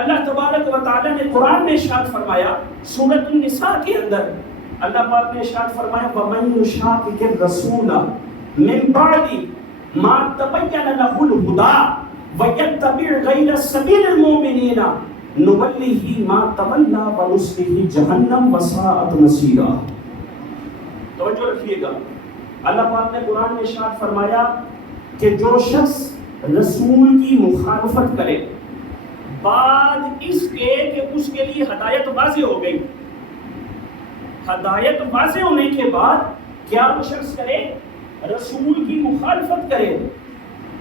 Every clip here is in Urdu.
اللہ تبارک و تعالیٰ نے قرآن میں ارشاد فرمایا سورۃ النساء کے اندر اللہ پاک نے ارشاد فرمایا وَمَن يُشَاقِقِ الرَّسُولَ مِن بَعْدِ مَا تَبَيَّنَ لَهُ الْهُدَىٰ وَيَتَّبِعْ غَيْرَ سَبِيلِ الْمُؤْمِنِينَ نُوَلِّهِ مَا تَوَلَّىٰ وَنُصْلِهِ جَهَنَّمَ وَسَاءَتْ مَصِيرًا۔ توجہ رکھیے گا، اللہ پاک نے قرآن میں ارشاد فرمایا کہ جو شخص رسول کی مخالفت کرے بعد اس کے کہ اس کے لیے ہدایت واضح ہو گئی، ہدایت واضح ہونے کے بعد کیا وہ شخص کرے؟ رسول کی مخالفت کرے،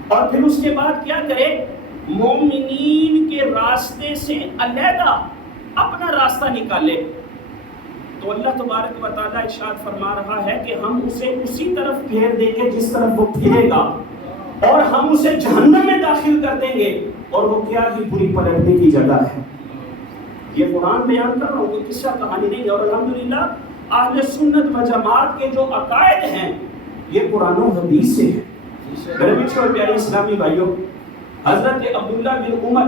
اور پھر اس کے بعد کیا کرے؟ مومنین کے راستے سے علیحدہ اپنا راستہ نکالے، تو اللہ تبارک و تعالیٰ ارشاد فرما رہا ہے کہ ہم اسے اسی طرف پھیر دیں گے جس طرف وہ پھرے گا، اور ہم اسے جہنم میں داخل کر دیں گے، اور وہ کیا ہی بری پلٹنے کی جگہ ہے۔ یہ قرآن بیان کر رہا ہوں، کوئی قصہ کہانی نہیں ہے، اور الحمدللہ اہل سنت و جماعت کے جو عقائد ہیں یہ قرآن و حدیث سے ہیں۔ میرے میٹھے اور پیارے اسلامی بھائیوں، حضرت عبداللہ بن عمر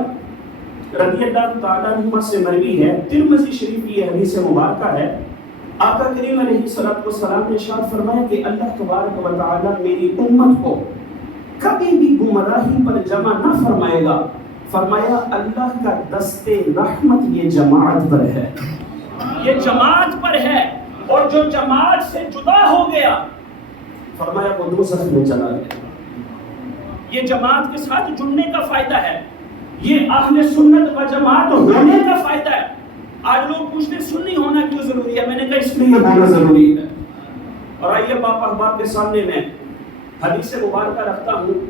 رضی اللہ تعالیٰ عنہما سے مروی ہے، ترمذی شریف کی یہ حدیث مبارکہ ہے، آقا کریم علیہ السلام نے ارشاد فرمایا کہ اللہ تبارک و تعالیٰ میری امت کو کبھی بھی گمراہی پر جمع نہ فرمائے گا، فرمایا اللہ کا دست رحمت یہ جماعت پر ہے، یہ جماعت پر ہے، اور جو جماعت سے جدا ہو گیا فرمایا وہ دوزخ میں چلا گیا۔ یہ جماعت کے ساتھ جڑنے کا فائدہ ہے، یہ اہل سنت و جماعت ہونے کا فائدہ ہے۔ آج لوگ پوچھتے ہیں سنی ہونا کیوں ضروری ہے؟ میں نے کہا اس لیے ہونا ضروری ہے۔ اور آئیے باپ احباب کے سامنے میں حدیث مبارکہ رکھتا ہوں،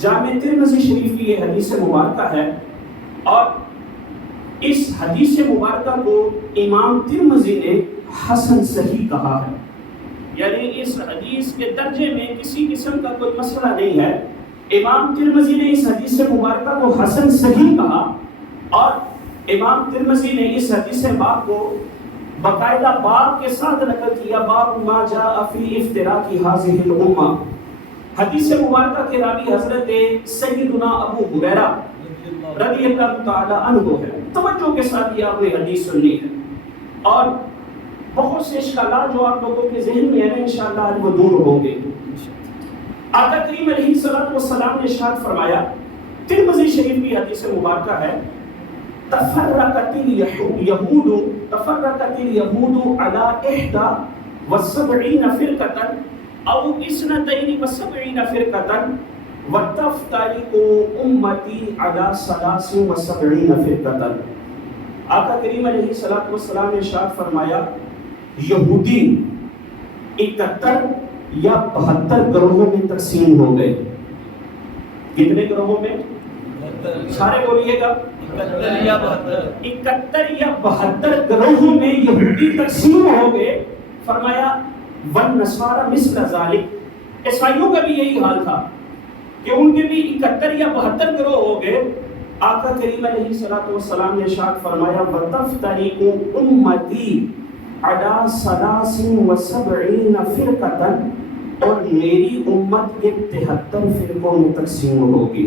جامع ترمذی شریف کی یہ حدیث مبارکہ ہے، اور اس حدیث مبارکہ کو امام ترمذی نے حسن صحیح کہا ہے، یعنی اس حدیث کے درجے میں کسی قسم کا کوئی مسئلہ نہیں ہے۔ امام ترمذی نے اس حدیث مبارکہ کو حسن صحیح کہا، اور امام ترمذی نے اس حدیث باب کو باقاعدہ باب کے ساتھ نقل کیا، باب ما جاء فی افتراق هذه الامہ۔ حدیث مبارکہ کے راوی حضرت سیدنا ابو ہریرہ رضی اللہ تعالی عنہ ہے۔ توجہ کے ساتھ یہ آپ نے حدیث سننی ہے، اور بہت سے اشکالات جو آپ لوگوں کے ذہن میں ہیں انشاءاللہ آج وہ دور ہوں گے۔ آقا کریم علیہ السلام نے ارشاد فرمایا، ترمذی شریف کی حدیث مبارکہ ہے، تفرقت اليہود علی 71 فرقة او 72 فرقة وتفترق امتی علی 73 فرقة۔ آقا کریم علیہ السلام نے ارشاد فرمایا یہودی 71 یا 72 گروہوں میں تقسیم ہو گئے۔ کتنے گروہوں میں؟ سارے بولیے گا، 71 یا 72 گروہوں میں یہودی تقسیم ہو گئے۔ فرمایا والنصارى مثل ذلك، عیسائیوں کا بھی یہی حال تھا کہ ان کے بھی 71 یا 72 گروہ ہو گئے۔ آقا کریم علیہ السلام نے ارشاد فرمایا وتفترق امتی علی 73 فرقة، اور میری امت کے 73 فرقوں میں تقسیم ہوگی۔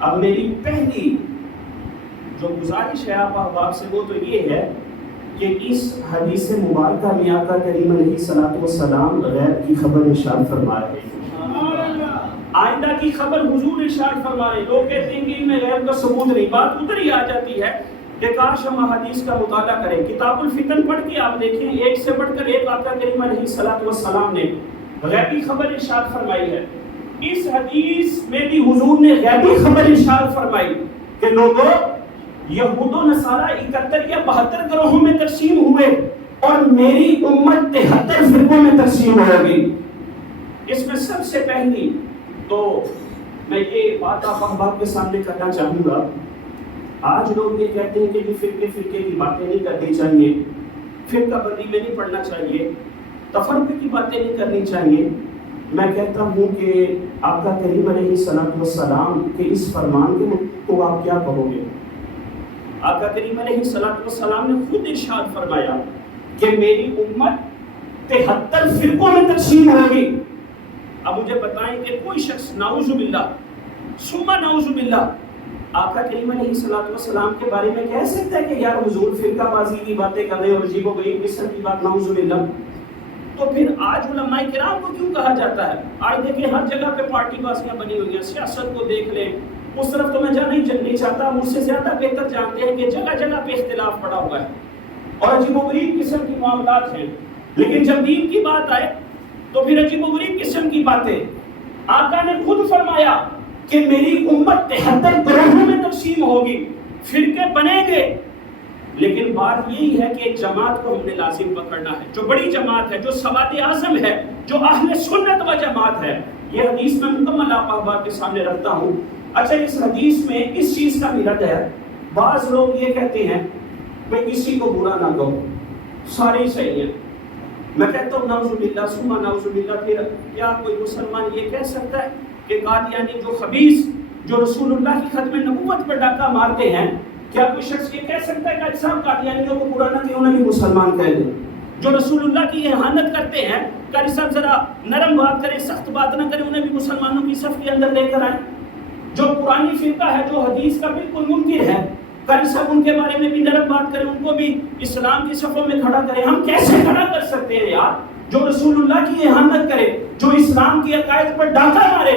اب میری پہلی جو گزارش ہے آپ احباب سے وہ تو یہ ہے کہ اس حدیث مبارکہ میں آقا کریم علیہ السلام غیب کی خبر ارشاد فرما رہے ہیں، آئندہ کی خبر حضور ارشاد فرما رہے ہیں۔ لوگ کہتے ہیں کہ ان میں غیب کا ثبوت نہیں، بات ادھر ہی آ جاتی ہے کہ کاش ہم حدیث کا مطالعہ کریں۔ کتاب الفتن پڑھ کے آپ دیکھیں، ایک سے بڑھ کر ایک آقا کریم علیہ السلام نے غیبی خبر ارشاد فرمائی ہے۔ اس حدیث میں بھی حضور نے غیبی خبر ارشاد فرمائی کہ لوگوں یہود و نصارہ 71 یا 72 گروہوں میں تقسیم ہوئے، اور میری امت 73 فرقوں میں تقسیم ہو گئی۔ اس میں سب سے پہلی تو میں یہ بات آپ احباب کے سامنے کرنا چاہوں گا، آج لوگ یہ کہتے ہیں کہ یہ فرقے کی باتیں نہیں کرنی چاہیے، فرقہ بندی میں نہیں پڑھنا چاہیے، تفرقے کی باتیں نہیں کرنی چاہیے۔ میں کہتا ہوں کہ آقا کریم علیہ السلام کے اس فرمان کے تو آپ کیا کہو گے؟ آقا کریم علیہ السلام نے خود ارشاد فرمایا کہ میری امت 73 فرقوں میں تقسیم ہوگی۔ اب مجھے بتائیں کہ کوئی شخص نعوذ باللہ ثم نعوذ باللہ آقا کریم علیہ الصلوۃ والسلام کے بارے میں کہہ سکتا ہے کہ یار حضور فرقہ بازی کی باتیں کر رہے ہیں اور عجیب و غریب قسم کی بات، نعوذ باللہ؟ تو پھر آج علماء کرام کو کیوں کہا جاتا ہے؟ آج دیکھیں ہر جگہ پہ پارٹی بازیاں بنی ہوئی ہیں، سیاست کو دیکھ لیں، اس طرف تو میں جانا ہی نہیں چاہتا، مجھ سے زیادہ بہتر جانتے ہیں کہ جگہ جگہ پہ اختلاف پڑا ہوا ہے اور عجیب و غریب قسم کی معاملات ہیں، لیکن جب دین کی بات آئے تو پھر عجیب و غریب قسم کی باتیں۔ آقا نے خود فرمایا کہ میری امت 73 گروہوں میں تقسیم ہوگی، فرقے بنیں گے، لیکن بات یہی ہے کہ جماعت کو ہم نے لازم پکڑنا ہے، جو بڑی جماعت ہے، جو سواد اعظم ہے، جو اہل سنت و جماعت ہے۔ یہ حدیث میں مکمل آپ احباب کے سامنے رکھتا ہوں۔ اچھا، اس حدیث میں اس چیز کا میرد ہے، بعض لوگ یہ کہتے ہیں کہ کسی کو برا نہ کہو، سارے ہی صحیح ہیں۔ میں کہتا ہوں نعوذ باللہ ثم نعوذ باللہ، پھر کیا کوئی مسلمان یہ کہہ سکتا ہے کہ قادیانی جو خبیث، جو رسول اللہ کی ختم نبوت پر ڈاکہ مارتے ہیں، کیا کوئی شخص یہ کہہ سکتا ہے کہ صاحب قادیانیوں کو برا نہ کہ انہیں بھی مسلمان کہہ دیں؟ جو رسول اللہ کی اہانت کرتے ہیں، قاری صاحب ذرا نرم بات کریں، سخت بات نہ کریں، انہیں بھی مسلمانوں کی صف کے اندر لے کر آئیں۔ جو قرآنی فرقہ ہے، جو حدیث کا بالکل منکر ہے، قاری صاحب ان کے بارے میں بھی نرم بات کریں، ان کو بھی اسلام کی صفوں میں کھڑا کریں۔ ہم کیسے کھڑا کر سکتے ہیں یار؟ جو رسول اللہ کی اہانت کرے، جو اسلام کی عقائد پر ڈاکہ مارے،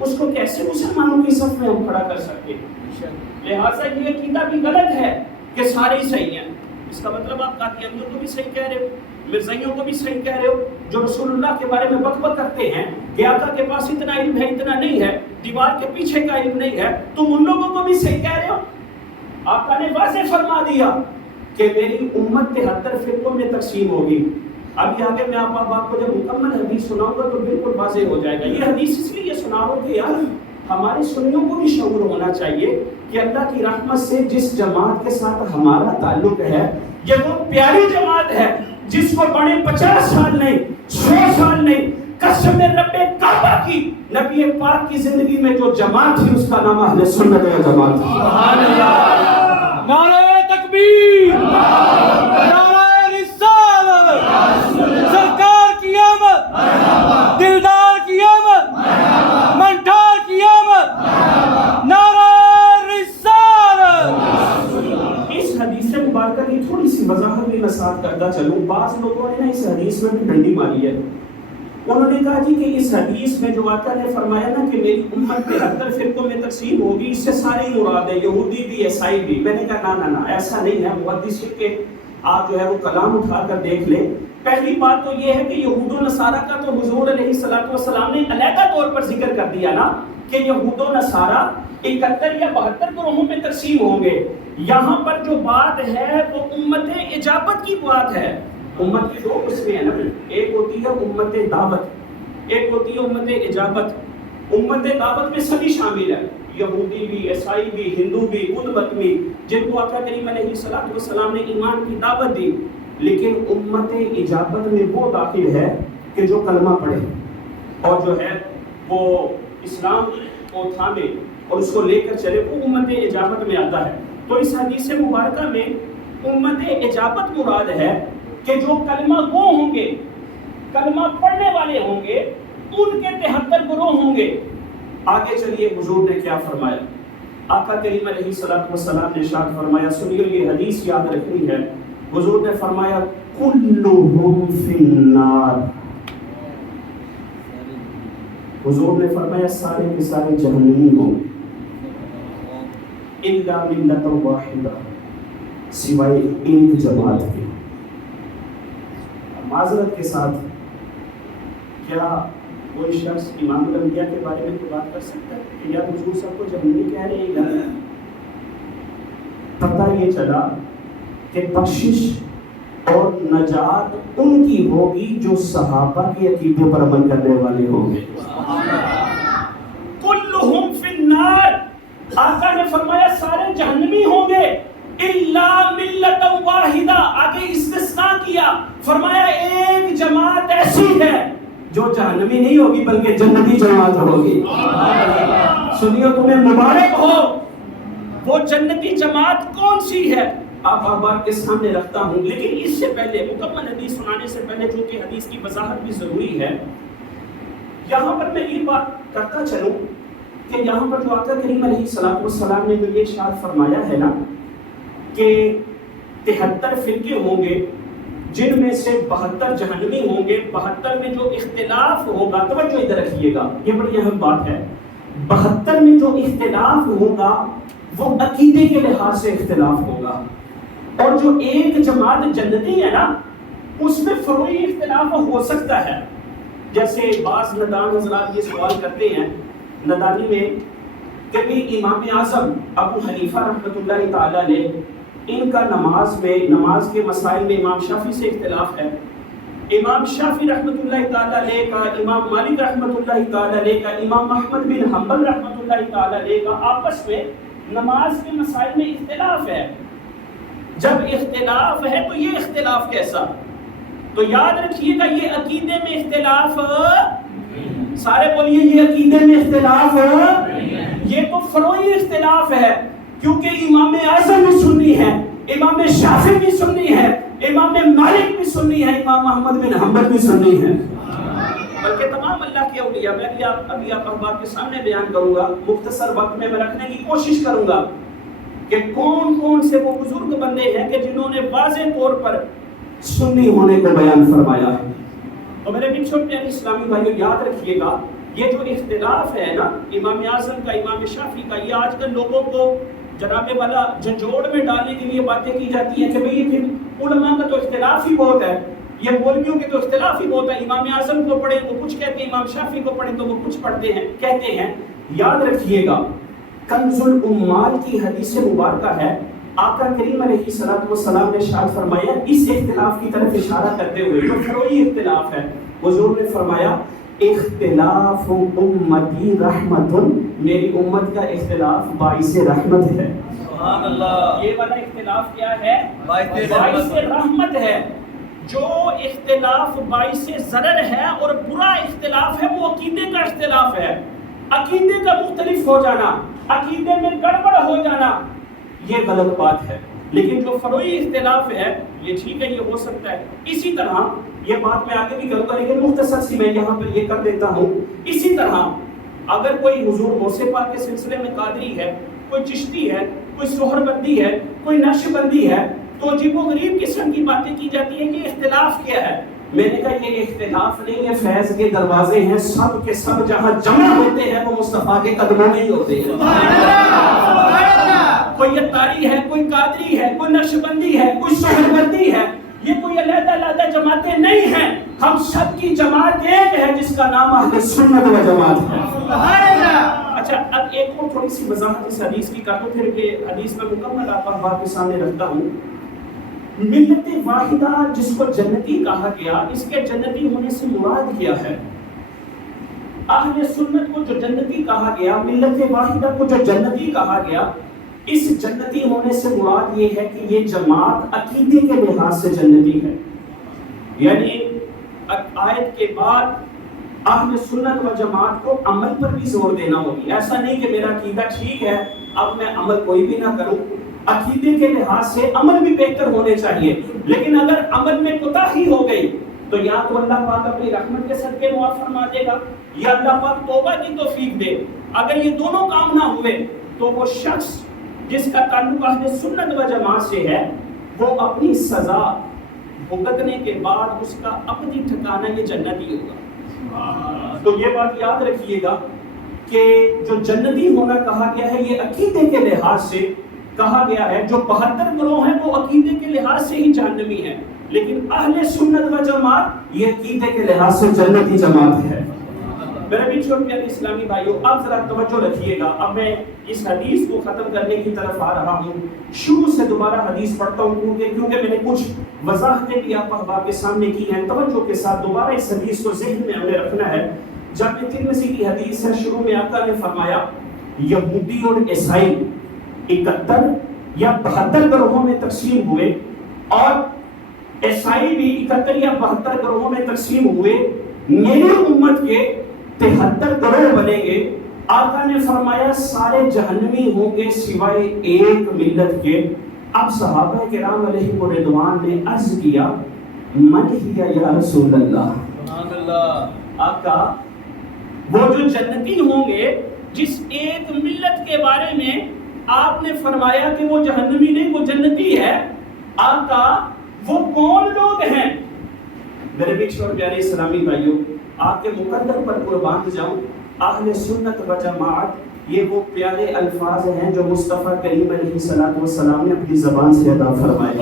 اس کو کیسے مسلمانوں کی صف میں ہم کھڑا کر سکتے ہیں؟ لہٰذا یہ عقیدہ بھی غلط ہے کہ سارے ہی صحیح ہیں۔ اس کا مطلب آپ قادیانیوں کو بھی صحیح کہہ رہے ہو، مرزائیوں کو بھی صحیح کہہ رہے ہو، جو رسول اللہ کے بارے میں بک بک کرتے ہیں کہ آقا کے پاس اتنا علم ہے، اتنا نہیں ہے، دیوار کے پیچھے کا علم نہیں ہے، تم ان لوگوں کو بھی صحیح کہہ رہے ہو۔ آقا نے واضح فرما دیا کہ میری امت 73 فرقوں میں تقسیم ہوگی۔ ابھی آگے میں آپ کو جب مکمل حدیث سناؤں گا تو بالکل واضح ہو جائے گا۔ یہ حدیث اس لیے سنا رہا ہوں کہ یار ہمارے سنیوں کو بھی شعور ہونا چاہیے کہ اللہ کی رحمت سے جس جماعت کے ساتھ ہمارا تعلق ہے، یہ وہ پیاری جماعت ہے جس کو بڑے 50 سال نہیں، 100 سال نہیں، قسم رب کعبہ کی نبی پاک کی زندگی میں جو جماعت تھی اس کا نام اہل سنت و جماعت ہے۔ سبحان اللہ، نعرہ تکبیر، نعرہ رسالت، سرکار کی آمد، دلدار کی آمد، منٹار کی آمد، نعرہ رسالت۔ اس حدیث مبارکہ کی تھوڑی سی وضاحت بھی میں ساتھ کرتا چلوں۔ بعض لوگوں نے اس حدیث میں بھی ڈنڈی ماری ہے، انہوں نے کہا جی کہ اس حدیث میں جو آقا نے فرمایا نا کہ میری امت 73 فرقوں میں تقسیم ہوگی، اس سے سارے ہی مراد ہے، یہودی بھی، عیسائی بھی۔ میں نے کہا نا ایسا نہیں ہے۔ محدث کے آپ جو ہے وہ کلام اٹھا کر دیکھ لیں۔ پہلی بات تو یہ ہے کہ یہود و نصارہ کا تو حضور علیہ الصلوۃ والسلام نے علیحدہ طور پر ذکر کر دیا نا کہ یہود و نصارہ 71 یا 72 گروہوں میں تقسیم ہوں گے۔ یہاں پر جو بات ہے وہ امت اجابت کی بات ہے۔ امت کی دو قسمیں ہیں نا، ایک ہوتی ہے امت دعوت، ایک ہوتی ہے امت اجابت۔ امت دعوت میں سبھی شامل ہیں، یہودی بھی، عیسائی بھی، ہندو بھی، بدھ مت بھی، جن کو آقا کریم علیہ الصلوۃ والسلام نے ایمان کی دعوت دی۔ لیکن امت اجابت میں وہ داخل ہے کہ جو کلمہ پڑھے اور جو ہے وہ اسلام کو تھامے اور اس کو لے کر چلے، وہ امت اجابت میں آتا ہے۔ تو اس حدیث مبارکہ میں امت اجابت مراد ہے کہ جو کلمہ گو ہوں گے، کلمہ پڑھنے والے ہوں گے، ان کے 73 گروہ ہوں گے۔ آگے چلیے حضور نے کیا فرمایا۔ آقا کریم علیہ الصلوۃ والسلام نے ارشاد فرمایا، سنیے یہ حدیث یاد رکھنی ہے۔ حضور نے فرمایا کلہم فی النار، حضور نے فرمایا سارے کے سارے جہنمی ہوں الا ملۃ واحدہ، سوائے ایک جماعت کے۔ معذرت کے ساتھ کیا کوئی شخص امام الانبیاء کے بارے میں کوئی بات کر سکتا ہے کہ یار حضور صاحب کو جہنمی کہہ رہے ہیں؟ پتہ یہ چلا کہ بخشش اور نجات ان کی ہوگی جو صحابہ کے عقیدے پر عمل کرنے والے ہوں گے۔ کلہم فی النار، آقا نے فرمایا سارے جہنمی ہوں گے الا ملۃ واحدہ، آگے استثناء کیا، فرمایا ایک جماعت ایسی ہے جو جہنمی نہیں ہوگی بلکہ جنتی جماعت ہوگی۔ سنیو تمہیں مبارک ہو۔ وہ جنتی جماعت کون سی ہے آپ احباب کے سامنے رکھتا ہوں، لیکن اس سے پہلے مکمل حدیث سنانے سے پہلے چونکہ حدیث کی وضاحت بھی ضروری ہے، یہاں پر میں یہ بات کرتا چلوں کہ یہاں پر جو آقا کریم علیہ الصلوۃ والسلام نے جو یہ ارشاد فرمایا ہے نا کہ 73 فرقے ہوں گے جن میں سے 72 جہنمی ہوں گے، 72 میں جو اختلاف ہوگا، توجہ ادھر رکھیے گا، یہ بڑی اہم بات ہے، 72 میں جو اختلاف ہوگا وہ عقیدے کے لحاظ سے اختلاف ہوگا، اور جو ایک جماعت جنتی ہے نا اس میں فروعی اختلاف ہو سکتا ہے۔ جیسے بعض ندان حضرات یہ سوال کرتے ہیں ندانی میں کہ بھی امام اعظم ابو حنیفہ رحمۃ اللہ تعالی علیہ ان کا نماز کے مسائل میں امام شافعی سے اختلاف ہے، امام شافعی رحمۃ اللہ تعالی علیہ کا امام مالک رحمۃ اللہ تعالی علیہ کا امام احمد بن حنبل رحمۃ اللہ تعالی علیہ کا آپس میں نماز کے مسائل میں اختلاف ہے۔ جب اختلاف ہے تو یہ اختلاف کیسا؟ تو یاد رکھیے گا یہ عقیدے میں اختلاف، سارے بولیے یہ عقیدے میں اختلاف، یہ تو فروعی اختلاف ہے، کیونکہ امام اعظم بھی سنی ہے، امام شافعی بھی سنی ہے، امام مالک بھی سنی ہے، امام احمد بن حنبل بھی سنی ہے، بلکہ تمام اللہ کے اولیاء۔ میں ابھی آپ احباب کے سامنے بیان کروں گا، مختصر وقت میں رکھنے کی کوشش کروں گا کہ کون کون سے وہ بزرگ بندے ہیں کہ جنہوں نے واضح طور پر سنی ہونے کو بیان فرمایا ہے۔ تو میرے بھی چھوٹے اسلامی بھائیو یاد رکھیے گا یہ جو اختلاف ہے نا امام اعظم کا امام شافعی کا، یہ آج کل لوگوں کو جناب والا جھنجھوڑ میں ڈالنے کے لیے باتیں کی جاتی ہیں کہ بھئی پھر علماء کا تو اختلاف ہی بہت ہے، یہ مولویوں کے تو اختلاف ہی بہت ہے، امام اعظم کو پڑھیں وہ کچھ کہتے ہیں، امام شافعی کو پڑھیں تو وہ کچھ پڑھتے ہیں کہتے ہیں۔ یاد رکھیے گا کنز الامال کی حدیث مبارکہ ہے، آقا کریم علیہ الصلوۃ والسلام نے ارشاد فرمایا اس اختلاف کی طرف اشارہ کرتے ہوئے جو فروعی اختلاف ہے، حضور نے فرمایا اختلاف امتی رحمت، میری امت کا اختلاف باعث رحمت ہے۔ سبحان اللہ، یہ والا اختلاف کیا ہے؟ باعث رحمت ہے۔ جو اختلاف باعث ضرر ہے اور برا اختلاف ہے وہ عقیدے کا اختلاف ہے، عقیدے کا مختلف ہو جانا، عقیدے میں گڑبڑ ہو جانا یہ غلط بات ہے، لیکن جو فروعی اختلاف ہے یہ ٹھیک ہے، یہ ہو سکتا ہے۔ اسی طرح یہ بات میں آگے بھی کروں گا لیکن مختصر سی میں یہاں پر یہ کر دیتا ہوں۔ اسی طرح اگر کوئی حضور غوث پاک کے سلسلے میں قادری ہے، کوئی چشتی ہے، کوئی سہر بندی ہے، کوئی نقش بندی ہے، تو عجیب و غریب قسم کی باتیں کی جاتی ہیں کہ اختلاف کیا ہے۔ میں نے کہا یہ اختلاف نہیں، یہ فیض کے دروازے ہیں، سب کے سب جہاں جمع ہوتے ہیں وہ مصطفیٰ کے قدموں میں ہی ہوتے ہیں۔ کوئی اتاری ہے، کوئی قادری ہے، کوئی نقش بندی ہے، کوئی سہر بندی ہے، یہ کوئی علیحدہ علیحدہ جماعتیں نہیں ہیں، ہم سب کی جماعت ایک ہے جس کا نام اہل سنت و جماعت ہے۔ اچھا اب ایک اور تھوڑی سی وضاحت اس حدیث کی کر دوں، پھر یہ حدیث میں مکمل آپ احباب کے سامنے رکھتا ہوں۔ ملت واحدہ جس کو جنتی کہا گیا، اس کے جنتی ہونے سے مراد کیا ہے؟ اہل سنت کو جو جنتی کہا گیا، ملت واحدہ کو جو جنتی کہا گیا، اس جنتی ہونے سے مراد یہ ہے کہ یہ جماعت عقیدے کے لحاظ سے جنتی ہے، یعنی آیت کے بعد اہل سنت و جماعت کو عمل پر بھی زور دینا ہوگی۔ ایسا نہیں کہ میرا عقیدہ ٹھیک ہے اب میں عمل کوئی بھی نہ کروں، عقیدے کے لحاظ سے عمل بھی بہتر ہونے چاہیے، لیکن اگر عمل میں کوتاہی ہو گئی تو یا تو اللہ پاک اپنی رحمت کے صدقے معاف فرما دے گا یا اللہ پاک توبہ کی توفیق دے۔ اگر یہ دونوں کام نہ ہوئے تو وہ شخص جس کا تعلق اہل سنت و جماعت سے ہے وہ اپنی سزا بھگتنے کے بعد اس کا اپنی ٹھکانہ یہ جنت ہی ہوگا۔ تو یہ بات یاد رکھیے گا کہ جو جنتی ہونا کہا گیا ہے یہ عقیدے کے لحاظ سے کہا گیا ہے، جو 72 گروہ ہیں وہ عقیدے کے لحاظ سے ہی جہنمی ہیں، لیکن اہل سنت و جماعت یہ عقیدے کے لحاظ سے جنتی جماعت ہے۔ میرے بھی چھوٹے پیارے اسلامی بھائیوں اب ذرا توجہ رکھیے گا، اب میں اس حدیث کو ختم کرنے کی طرف آ رہا ہوں، شروع سے دوبارہ حدیث پڑھتا ہوں کیونکہ میں نے کچھ وضاحتیں بھی آپ احباب کے سامنے کی ہیں، توجہ کے ساتھ دوبارہ اس حدیث کو ذہن میں ہمیں رکھنا ہے۔ جامع ترمذی کی حدیث ہے، شروع میں آقا نے فرمایا یہودی اور عیسائی 71 یا 72 گروہوں میں تقسیم ہوئے، اور عیسائی بھی 71 یا 72 گروہوں میں تقسیم ہوئے، میری امت کے 73 گروہ بنیں گے۔ آقا نے فرمایا سارے جہنمی ہوں گے سوائے ایک ملت کے۔ اب صحابہ کرام علیہ رضوان نے عرض کیا من ہی یا رسول اللہ، آقا وہ جو جنتی ہوں گے جس ایک ملت کے بارے میں آپ نے فرمایا کہ وہ جہنمی نہیں وہ جنتی ہے، آقا وہ کون لوگ ہیں؟ میرے بیچ اور پیارے اسلامی بھائیوں، آپ کے مقدر پر قربان جاؤں، اہل سنت و جماعت یہ وہ پیارے الفاظ ہیں جو مصطفیٰ کریم علیہ السلام نے اپنی زبان سے ادا فرمائے۔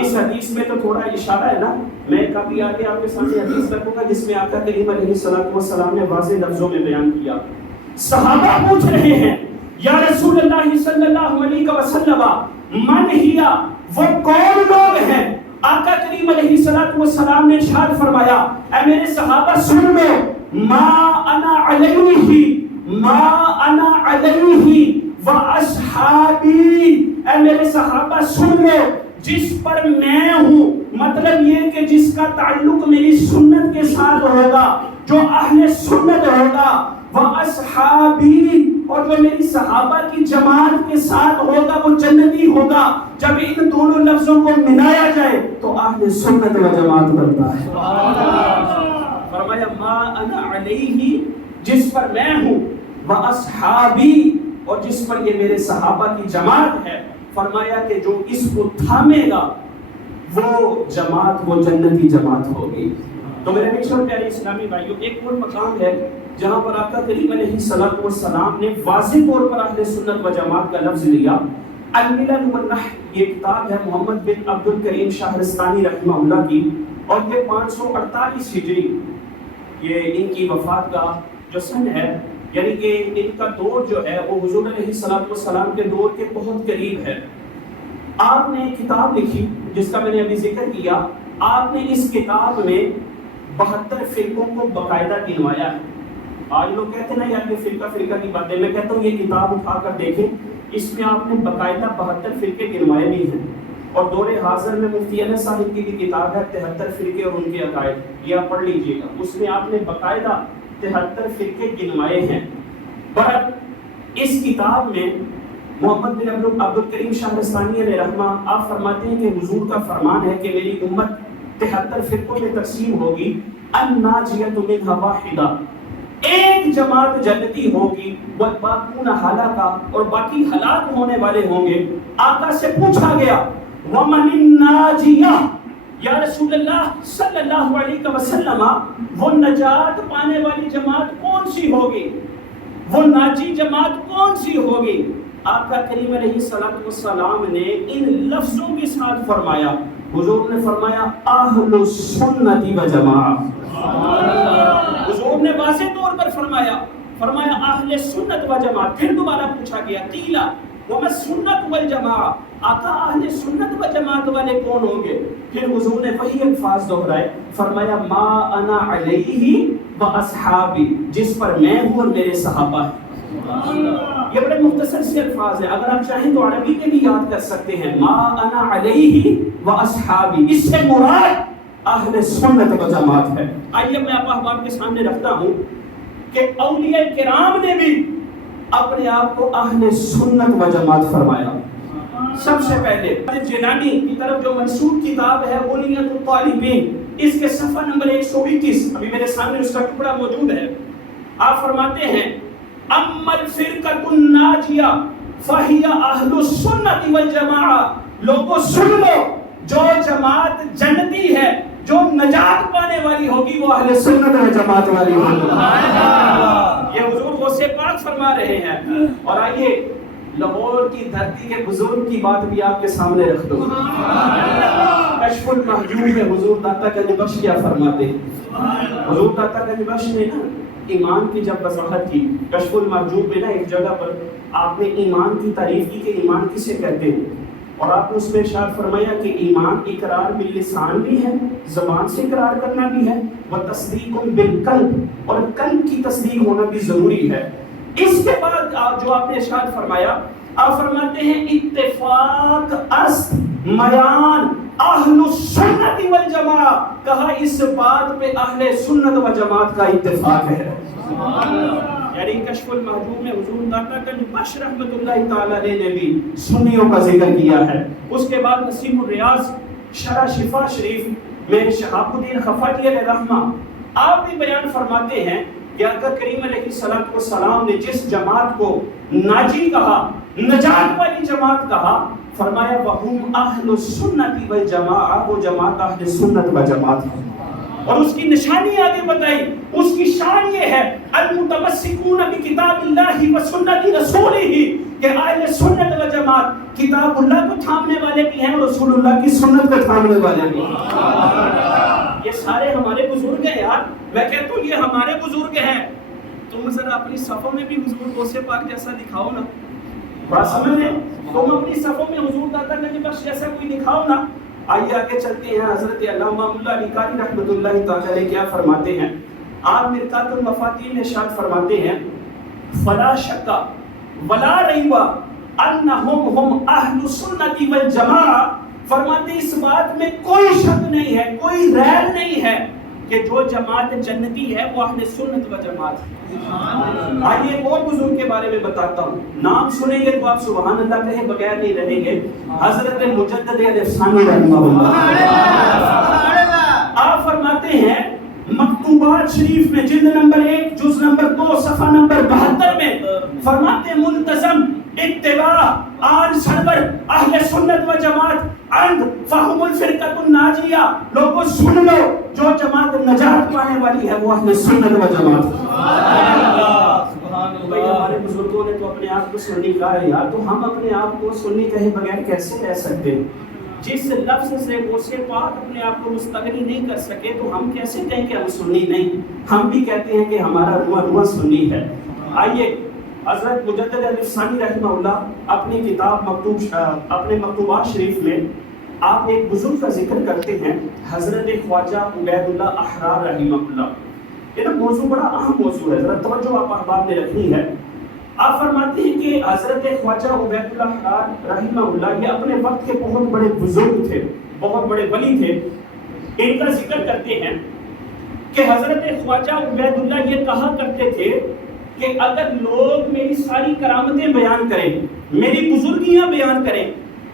اس حدیث میں تو تھوڑا اشارہ ہے نا، میں کبھی آگے آپ کے سامنے حدیث رکھوں گا جس میں آقا کریم علیہ السلام نے واضح لفظوں میں بیان کیا۔ صحابہ پوچھ رہے ہیں یا رسول اللہ صلی اللہ علیہ وسلم من ہیا، وہ کون لوگ ہیں؟ آقا کریم علیہ السلام نے ارشاد فرمایا اے میرے صحابہ سن لو، ما انا علیہ و اصحابی، اے میرے صحابہ سن لو جس پر میں ہوں، مطلب یہ کہ جس کا تعلق میری سنت کے ساتھ ہوگا، جو اہل سنت ہوگا، وہ اصحابی، اور جو میری صحابہ کی جماعت کے ساتھ ہوگا وہ جنتی ہوگا۔ جب ان دونوں لفظوں کو ملایا جائے تو اہل سنت و جماعت بنتا ہے۔ فرمایا ما انا علیہ، جس پر میں ہوں، وہ اصحابی، اور جس پر یہ میرے صحابہ کی جماعت ہے۔ فرمایا کہ جو اس کو تھامے گا وہ جماعت وہ جنتی جماعت ہوگی۔ تو میرے بچوں پیارے اسلامی بھائیوں، ایک اور مقام ہے جہاں پر آقا کریم علیہ السلام نے واضح طور پر اہل سنت و جماعت کا لفظ لیا۔ الملل والنحل یہ کتاب ہے محمد بن عبد الکریم شہرستانی رحمہ اللہ کی، اور یہ 548 ہجری یہ ان کی وفات کا جو سن ہے، یعنی کہ ان کا دور جو ہے وہ حضور علیہ السلام کے دور کے بہت قریب ہے۔ آپ نے کتاب لکھی جس کا میں نے ابھی ذکر کیا، آپ نے اس کتاب میں 72 فرقوں کو باقاعدہ گنوایا ہے۔ آج لوگ کہتے ہیں نا یار یہ فرقہ کی باتیں، میں کہتا ہوں یہ کتاب اٹھا کر دیکھیں، اس میں آپ نے باقاعدہ 72 فرقے گنوائے بھی ہیں، اور دور حاضر میں مفتی انس صاحب کی بھی کتاب ہے 73 فرقے اور ان کے عقائد، یہ آپ پڑھ لیجئے گا، اس میں آپ نے باقاعدہ 73 فرقے گنوائے ہیں۔ بہر اس کتاب میں محمد بن عبد الکریم شہرستانی علیہ رحمہ آپ فرماتے ہیں کہ حضور کا فرمان ہے کہ میری امت 73 فرقوں میں تقسیم ہوگی، الناجیۃ منھا واحدہ، ایک جماعت جنتی ہوگی، والباقون ہلاکا، اور باقی ہلاک ہونے والے ہوں گے۔ آقا سے پوچھا گیا ومن الناجیہ، یا رسول اللہ صلی اللہ علیہ وسلم وہ نجات پانے والی جماعت کون سی ہوگی، وہ ناجی جماعت کون سی ہوگی؟ آقا کریم علیہ السلام نے ان لفظوں کے ساتھ فرمایا، حضور نے فرمایا اہل السنت و جماعت، حضور نے واضح طور پر فرمایا اہل سنت و جماعت۔ پھر دوبارہ پوچھا گیا قیلا وما السنت والجماعت، آقا اہل سنت و جماعت والے کون ہوں گے؟ پھر حضور نے وہی الفاظ دہرائے، فرمایا ما انا علیہ و اصحابی، جس پر میں ہوں اور میرے صحابہ ہیں۔ یہ بڑے مختصر سے الفاظ ہیں، اگر آپ چاہیں تو عربی کے بھی یاد کر سکتے ہیں، ما انا علیہ و اصحابی، اس سے مراد اہل سنت و جماعت ہے۔ آئیے میں آپ احباب کے سامنے رکھتا ہوں کہ اولیاء کرام نے بھی اپنے آپ کو اہل سنت و جماعت فرمایا۔ سب سے پہلے جیلانی کی طرف جو منسوب کتاب ہے بنیۃ الطالبین، اس کے صفحہ نمبر 121، ابھی میرے سامنے اس کا ٹکڑا موجود ہے، آپ فرماتے ہیں اما الفرقۃ الناجیہ فہی اہل السنت والجماعت، لوگوں سن لو جو جماعت جنتی ہے، جو نجات پانے والی ہوگی وہ اہل سنت و جماعت والی ہوگی۔ یہ حضور غوث پاک فرما رہے ہیں۔ اور آئیے لاہور کی دھرتی کے بزرگ کی بات بھی آپ کے سامنے رکھ دو۔ کشف المحجوب میں حضور داتا گنج بخش کیا فرماتے ہیں؟ حضور داتا گنج بخش نے نا ایمان کی جب وضاحت کی، کشف المحجوب میں نا ایک جگہ پر آپ نے ایمان کی تعریف کی کہ ایمان کسے کہتے ہیں، اور آپ نے اس میں ارشاد فرمایا کہ ایمان اقرار باللسان بھی ہے، زبان سے اقرار کرنا بھی ہے، وتصدیق بالقلب، اور قلب کی تصدیق ہونا بھی ضروری ہے۔ اس کے بعد جو آپ نے ارشاد فرمایا، آپ فرماتے ہیں اتفاق است میان اہل السنت والجماعت، کہا اس بات پہ اہل سنت و جماعت کا اتفاق ہے۔ یعنی کشف المحجوب میں حضور داتا گنج بخش رحمۃ اللہ تعالی علیہ نے بھی سنیوں کا ذکر کیا ہے۔ اس کے بعد نسیم الریاض شرح شفا شریف میں شہاب الدین خفاجی علیہ رحمہ آپ بھی بیان فرماتے ہیں کہ آقا کریم علیہ السلام نے جس جماعت کو ناجی کہا، نجات والی جماعت کہا، فرمایا وَهُمْ أَهْلُ السُّنَّةِ وَالْجَمَاعَةِ، وہ جماعت اہل سنت و جماعت ہے۔ اور اس کی نشانی آگے بتائی، اس کی شان یہ ہے المتمسکون بکتاب اللہ و سنت رسولہ، کہ اہل سنت و جماعت کتاب اللہ کو تھامنے والے بھی ہیں اور رسول اللہ کی سنت کو تھامنے والے بھی ہیں۔ یہ سارے ہمارے بزرگ ہیں یار، میں کہتا ہوں یہ ہمارے بزرگ ہیں۔ تم ذرا اپنی صفوں میں بھی حضور غوث پاک جیسا دکھاؤ نا، بات سمجھ رہے؟ تم اپنی صفوں میں حضور داتا گنج بخش جیسا کوئی دکھاؤ نا۔ آئیے آگے چلتے ہیں۔ حضرت علامہ مولا علی قاری رحمۃ اللہ تعالی علیہ کیا فرماتے ہیں؟ آپ مرقات المفاتیح میں ارشاد فرماتے ہیں فلا شک ولا ریب انہم ہم اہل سنت والجماعہ، فرماتے اس بات میں کوئی شک نہیں ہے، کوئی ریب نہیں ہے کہ جو جماعت جنتی ہے وہ اہل سنت و جماعت ہے۔ آئیے ایک اور بزرگ کے بارے میں بتاتا ہوں، نام سنیں گے تو آپ سبحان اللہ کہے بغیر نہیں رہیں گے، حضرت مجدد الافسانی رحمہ اللہ۔ آپ فرماتے ہیں مکتوبات شریف میں جلد نمبر 1 جز نمبر 2 صفحہ نمبر 72 میں فرماتے منتظم اتباع آن سرور اہل سنت و جماعت اند فہم الفرقۃ الناجیہ، لوگوں سن لو جو جماعت نجات پانے والی ہے وہ اہل سنت و جماعت ہے۔ بھائی ہمارے بزرگوں نے تو اپنے آپ کو سنی کہا ہے یار، تو ہم اپنے آپ کو سنی کہے بغیر کیسے رہ سکتے ہیں؟ جس لفظ سے غوث پاک اپنے آپ کو مستغنی نہیں کر سکے تو ہم کیسے کہیں کہ ہم سنی نہیں؟ ہم بھی کہتے ہیں کہ ہمارا رواں سنی ہے۔ آئیے حضرت مجدد الافسانی رحمہ اللہ اپنی کتاب اپنے مکتوبات شریف میں آپ ایک بزرگ کا ذکر کرتے ہیں، حضرت خواجہ عبید اللہ احرار رحمہ اللہ۔ یہ موضوع بڑا اہم موضوع ہے، ذرا توجہ آپ احباب نے رکھنی ہے۔ آپ فرماتے ہیں کہ حضرت خواجہ عبید اللہ احرار رحمہ اللہ یہ اپنے وقت کے بہت بڑے بزرگ تھے، بہت بڑے ولی تھے۔ ان کا ذکر کرتے ہیں کہ حضرت خواجہ عبید اللہ یہ کہا کرتے تھے کہ اگر لوگ میری ساری کرامتیں بیان کریں، میری بزرگیاں بیان کریں،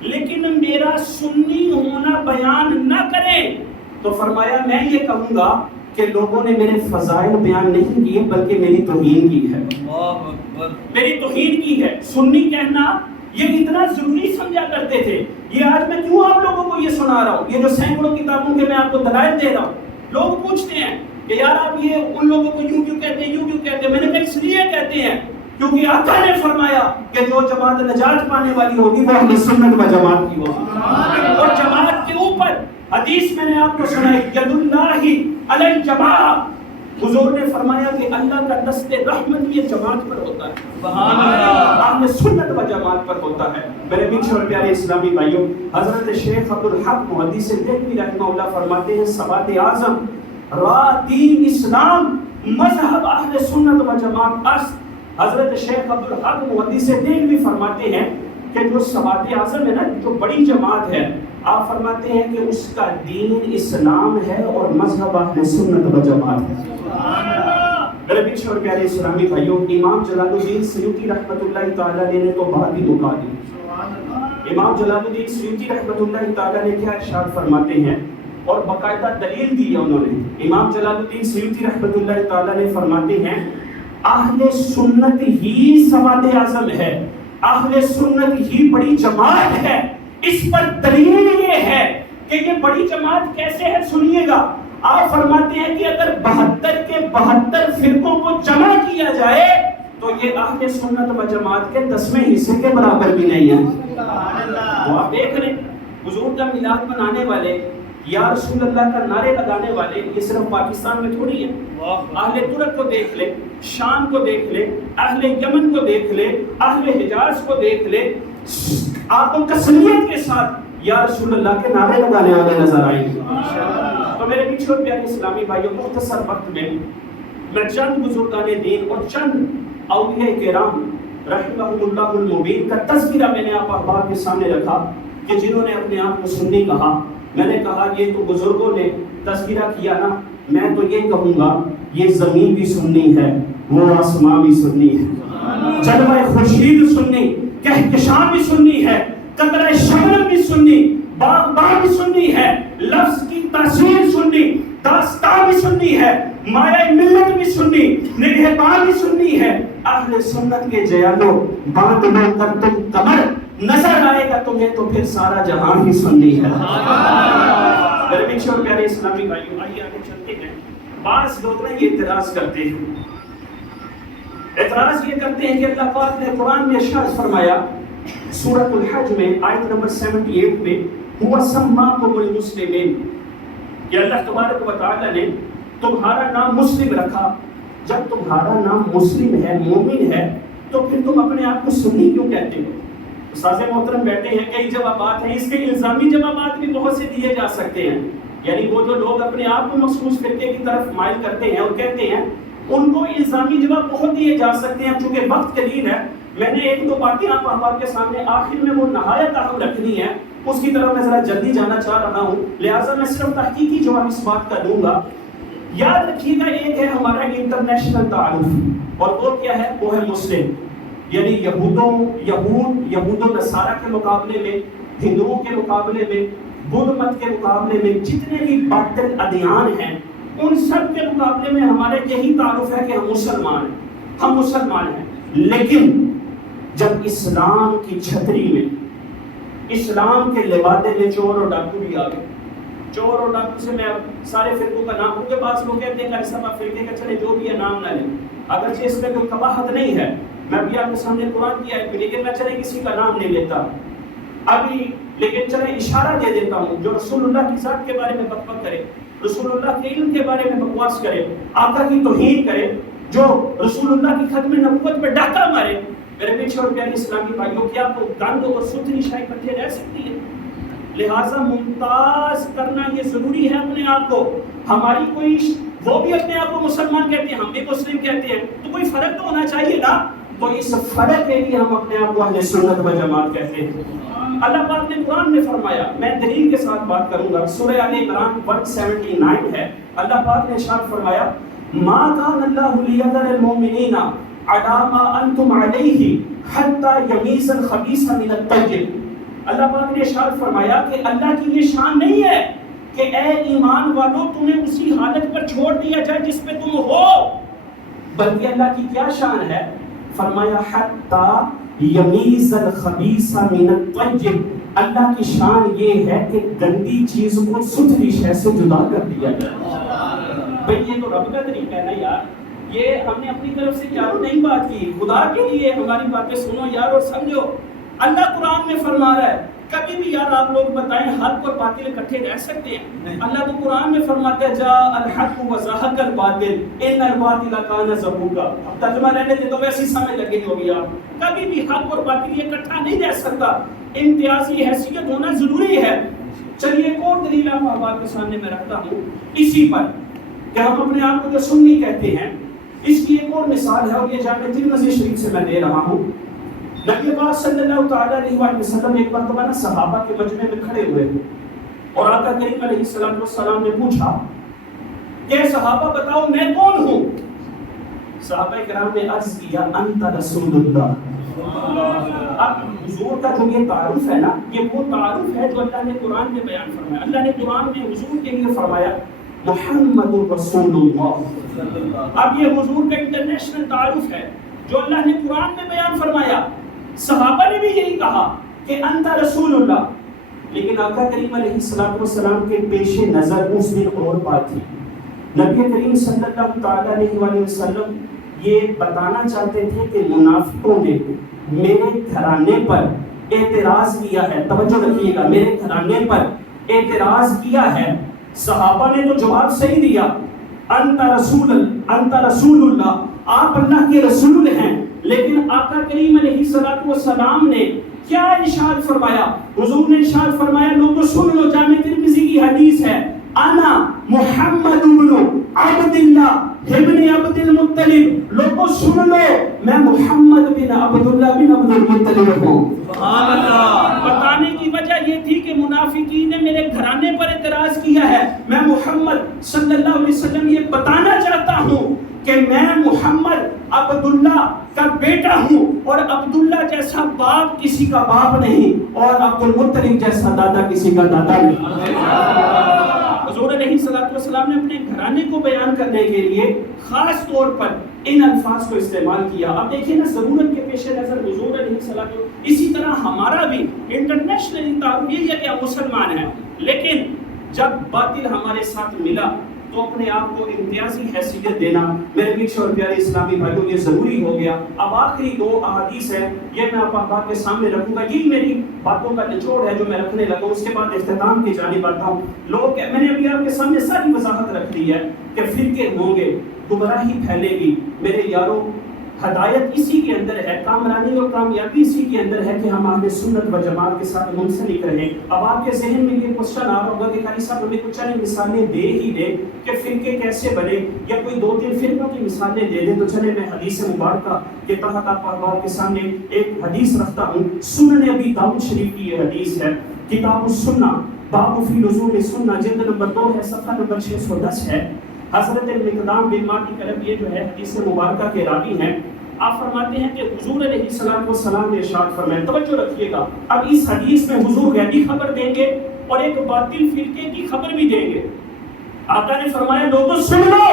لیکن میرا سنی ہونا بیان نہ کریں، تو فرمایا میں یہ کہوں گا کہ لوگوں نے میرے فضائل بیان نہیں کیے بلکہ میری توہین کی ہے، میری توہین کی ہے۔ سنی کہنا یہ اتنا ضروری سمجھا کرتے تھے۔ یہ آج میں کیوں آپ لوگوں کو یہ سنا رہا ہوں، یہ جو سینکڑوں کتابوں کے میں آپ کو دلائل دے رہا ہوں، لوگ پوچھتے ہیں کہ یار آپ یہ ان لوگوں کو یوں کیوں کہتے ہیں، یوں کیوں کہتے ہیں؟ میں نے کہا اس لیے کہتے ہیں کیونکہ آقا نے فرمایا کہ جو جماعت نجات پانے والی ہوگی وہ اہل سنت و جماعت کی ہوگی، اور جماعت کے اوپر حدیث میں نے آپ کو سنائی ید اللہ علی الجماعہ، حضور نے فرمایا کہ اللہ کا دست رحمت یہ جماعت پر ہوتا ہے، سبحان اللہ، اہل سنت و جماعت پر ہوتا ہے۔ میرے میٹھے اور پیارے اسلامی بھائیوں، حضرت شیخ عبدالحق محدث دہلوی رحمہ اللہ فرماتے ہیں ثبات اعظم راہ دین اسلام مذہب اہل سنت و جماعت است۔ حضرت شیخ عبدالحق محدث دہلوی فرماتے ہیں کہ جو ثبات اعظم ہے نا، جو بڑی جماعت ہے، آپ فرماتے ہیں کہ اس کا دین اسلام ہے اور مذہب اہل سنت و جماعت ہے۔ میرے پیچھے اور پیارے اسلامی بھائیوں، امام جلال الدین سیوطی رحمۃ اللہ تعالیٰ نے تو بات بھی دکھا دی۔ امام جلال الدین سیوطی رحمۃ اللہ تعالیٰ نے کیا ارشاد فرماتے ہیں اور باقاعدہ دلیل دی ہے انہوں نے۔ امام جلال الدین سیوطی رحمۃ اللہ تعالیٰ نے فرماتے ہیں اہل سنت ہی ثبات اعظم ہے، اہل سنت ہی بڑی جماعت ہے۔ اس پر دلیل یہ ہے کہ یہ بڑی جماعت کیسے ہے، سنیے گا۔ آپ فرماتے ہیں کہ اگر 72 کے 72 فرقوں کو جمع کیا جائے تو یہ اہل سنت و جماعت کے 10ویں حصے کے برابر بھی نہیں ہے۔ تو آپ دیکھ لیں حضور کا میلاد منانے والے، یا رسول اللہ کا نعرے لگانے والے یہ صرف پاکستان میں تھوڑی ہیں، اہل ترک کو دیکھ لے، شام کو دیکھ لے، اہل یمن کو دیکھ لے، اہل حجاز کو دیکھ لے، آپ کو کثریت کے ساتھ یا رسول اللہ کے نعرے لگانے والے نظر آئیں گے۔ تو میرے پیچھے اور پیارے اسلامی بھائیوں، مختصر وقت میں چند بزرگان دین اور چند اولیاء کرام رحمہم اللہ المبین کا تذکرہ میں نے آپ احباب کے سامنے رکھا کہ جنہوں نے اپنے آپ کو سنی کہا۔ میں نے کہا یہ تو بزرگوں نے تذکرہ کیا نا، میں تو یہ کہوں گا یہ زمین بھی سنی ہے، وہ آسمان بھی سنی ہے، جلوہ خورشید سنی، کہکشاں بھی سنی ہے، قطرہ شبنم بھی سنی، باغ بھی سننی ہے، لفظ کی تاثیر سننی، داستان بھی سننی ہے، مایہ ملت بھی سننی، نگہبان بھی سننی ہے۔ اہل سنت کے جیالو باندھ لو کر تم کمر، نظر آئے گا تمہیں تو پھر سارا جہان ہی سننی ہے۔ میرے پیچھے اور پیارے اسلامی بھائیوں، آئیے آگے چلتے ہیں۔ بعض لوگ نا یہ اعتراض کرتے ہیں، اعتراض یہ کرتے ہیں کہ اللہ پاک نے قرآن میں ارشاد فرمایا سورۃ الحج میں آیت نمبر 78 میں هو سماکم المسلمین، کہ اللہ تبارک و تعالی نے تمہارا نام مسلم رکھا۔ جب تمہارا نام مسلم ہے، مومن ہے، تو پھر تم اپنے آپ کو سنی کیوں کہتے ہو؟ استاد محترم بیٹھے ہیں، کئی جوابات ہیں، اس کے الزامی جوابات بھی بہت سے دیے جا سکتے ہیں۔ یعنی وہ جو لوگ اپنے آپ کو مخصوص فرقے کی طرف مائل کرتے ہیں اور کہتے ہیں، ان کو الزامی جواب بہت دیے جا سکتے ہیں۔ چونکہ وقت قلیل ہے، میں نے ایک دو باتیں آپ کے سامنے آخر میں وہ نہایت اہم رکھنی ہے، اس کی طرف میں ذرا جلدی جانا چاہ رہا ہوں، لہٰذا میں صرف تحقیقی جواب اس بات کا دوں گا۔ یاد رکھیے گا، ایک ہے ہمارا انٹرنیشنل تعارف، اور وہ کیا ہے؟ وہ ہے مسلم، یعنی یہود و نصارہ کے مقابلے میں، ہندوؤں کے مقابلے میں، بدھ مت کے مقابلے میں، جتنے بھی باطل ادیان ہیں ان سب کے مقابلے میں ہمارے یہی تعارف ہے کہ ہم مسلمان ہیں۔ لیکن جب اسلام کی چھتری میں، اسلام کے لبادے میں چور اور ڈاکو بھی آ گئے، چور اور ڈاکو سے میں اب سارے فرقوں کا نام، کیونکہ بعض لوگ کہتے ہیں کہ ایسا فرقے کا چلے جو بھی ہے نام نہ لیں، اگرچہ اس میں کوئی قباحت نہیں ہے، میں ابھی آپ کے سامنے قرآن کی آیت میں، لیکن میں چلے کسی کا نام نہیں لیتا ابھی، لیکن چلے اشارہ دے دیتا ہوں، جو رسول اللہ کی ذات کے بارے میں بک کرے، رسول اللہ کے علم کے بارے میں بکواس کرے، آقا کی توہین کرے، جو رسول اللہ کی ختم نبوت پہ ڈاکہ مارے، میرے پیچھے اور پیارے اسلامی بھائیوں، کیا وہ گند اور ستھری شے اکٹھے رہ سکتی ہے؟ لہٰذا ممتاز کرنا یہ ضروری ہے اپنے آپ کو۔ ہماری کوئی، وہ بھی اپنے آپ کو مسلمان کہتے ہیں، ہم بھی مسلم کہتے ہیں، تو کوئی فرق تو ہونا چاہیے نا۔ تو اس فرق کے لیے ہم اپنے آپ کو اہل سنت و جماعت کہتے ہیں۔ اللہ پاک نے قرآن میں فرمایا، میں دلیل کے ساتھ بات کروں گا، سورہ آل عمران 179 ہے، اللہ پاک نے ارشاد فرمایا ما کان اللہ لیذر المؤمنین علی ما انتم علیہ حتی یمیز الخبیث من الطیب۔ اللہ پاک نے ارشاد فرمایا کہ اللہ کی یہ شان نہیں ہے کہ اے ایمان والو تمہیں اسی حالت پر چھوڑ دیا جائے جس پہ تم ہو، بلکہ اللہ کی کیا شان ہے؟ فرمایا حتی یمیز الخبیث من الطیب، اللہ کی شان یہ ہے کہ گندی چیز کو ستھری شے سے جدا کر دیا جائے۔ بھئی یہ تو رب کا طریقہ ہے نا یار، یہ ہم نے اپنی طرف سے یارو نہیں بات کی، خدا کے لیے ہماری باتیں سنو یار اور سمجھو۔ اللہ قرآن میں فرما رہا ہے، کبھی بھی یار آپ لوگ بتائیں حق اور باطل اکٹھے رہ سکتے ہیں؟ اللہ تو قرآن میں فرماتا ہے جاء الحق وزهق الباطل ان الباطل کان زہوقا۔ اب ترجمہ رہنے دے تو ویسی سمجھ لگے ہوگی آپ، کبھی بھی حق اور باطل یہ اکٹھا نہیں رہ سکتا، امتیازی حیثیت ہونا ضروری ہے۔ چلیے ایک اور دلیل آپ کے سامنے میں رکھتا ہوں اسی پر، کہ ہم اپنے آپ کو جو سنی کہتے ہیں، اس کی ایک اور مثال ہے، اور یہ جامع ترمذی شریف سے میں دے رہا ہوں۔ نبی پاک صلی اللہ تعالی علیہ وسلم ایک مرتبہ نا صحابہ کے مجمع میں کھڑے ہوئے اور آقا کریم علیہ السلام نے پوچھا کہ صحابہ بتاؤ میں کون ہوں؟ صحابہ کرام نے عرض کیا انت رسول اللہ۔ اب حضور کا جو یہ تعارف ہے نا، یہ وہ تعارف ہے جو اللہ نے قرآن میں بیان فرمایا۔ اللہ نے قرآن میں حضور کے لیے فرمایا محمد رسول اللہ۔ اب یہ حضور کا انٹرنیشنل تعارف ہے جو اللہ نے قرآن میں بیان فرمایا۔ صحابہ نے بھی یہی کہا کہ انت رسول اللہ، لیکن آقا کریم علیہ السلام کے پیش نظر اس دن اور بات تھی۔ نبی کریم صلی اللہ تعالی علیہ وسلم یہ بتانا چاہتے تھے کہ منافقوں نے میرے گھرانے پر اعتراض کیا ہے، توجہ رکھیے گا، میرے گھرانے پر اعتراض کیا ہے۔ صحابہ نے تو جواب صحیح دیا، انت رسول اللہ، آپ اللہ کے رسول ہیں، لیکن آقا کریم علیہ السلام نے کیا ارشاد فرمایا؟ حضور نے ارشاد فرمایا، لوگوں سن لو، جامع ترمذی کی حدیث ہے، انا محمد بن عبداللہ ابن عبد المطلب، لوگوں سن لو میں محمد بن عبداللہ بن عبد المطلب ہوں۔ سبحان اللہ۔ بتانے کی وجہ یہ تھی کہ منافقین نے میرے گھرانے پر اعتراض کیا ہے، میں محمد صلی اللہ علیہ وسلم یہ بتانا چاہتا ہوں کہ میں محمد عبداللہ کا بیٹا ہوں، اور عبداللہ جیسا باپ کسی کا باپ نہیں، اور عبد المطلب جیسا دادا کسی کا دادا نہیں۔ حضور علیہ السلام نے اپنے گھرانے کو بیان کرنے کے لیے خاص طور پر ان الفاظ کو استعمال کیا۔ اب دیکھیں نا، ضرورت کے پیش نظر حضور علیہ السلام، اسی طرح ہمارا بھی انٹرنیشنل تعارف یہ ہے کہ ہم مسلمان ہیں، لیکن جب باطل ہمارے ساتھ ملا تو اپنے آپ کو امتیازی حیثیت دینا میرے میٹھے اور پیارے اسلامی بھائیوں یہ ضروری ہو گیا۔ اب آخری 2 احادیث ہیں، یہ میں آپ کے سامنے رکھوں گا، یہ میری باتوں کا نچوڑ ہے جو میں رکھنے لگا ہوں، اس کے بعد اختتام کی جانب آتا ہوں۔ میں نے ابھی آپ کے سامنے ساری وضاحت رکھ دی ہے کہ فرقے ہوں گے، گمراہی پھیلے گی۔ میرے یارو، ہدایت اسی کے اندر ہے، کامرانی اور کامیابی اسی کے اندر ہے کہ ہم اہل سنت و جماعت کے ساتھ منسلک رہیں۔ اب آپ کے ذہن میں یہ کوشچن آ رہا ہوگا کہ قاری صاحب ہمیں کچھ چند مثالیں دے ہی دیں کہ فرقے کیسے بنے، یا کوئی 2-3 فرقوں کی مثالیں دے دیں۔ تو چلے میں حدیث مبارکہ کے تحت آپ کے سامنے ایک حدیث رکھتا ہوں۔ سنن ابی داؤد شریف کی یہ حدیث ہے، کتاب السنہ، باب فی لزوم السنہ، جلد نمبر 2 ہے، صفحہ نمبر 610 ہے۔ حضرت المقدام بن معدی کرب یہ جو ہے حدیث مبارکہ کے راوی ہیں، آپ فرماتے ہیں کہ حضور علیہ السلام نے ارشاد فرمایا، توجہ رکھیے گا، اب اس حدیث میں حضور غیبی خبر دیں گے اور ایک باطل فرقے کی خبر بھی دیں گے۔ آقا نے فرمایا، لوگوں سن لو،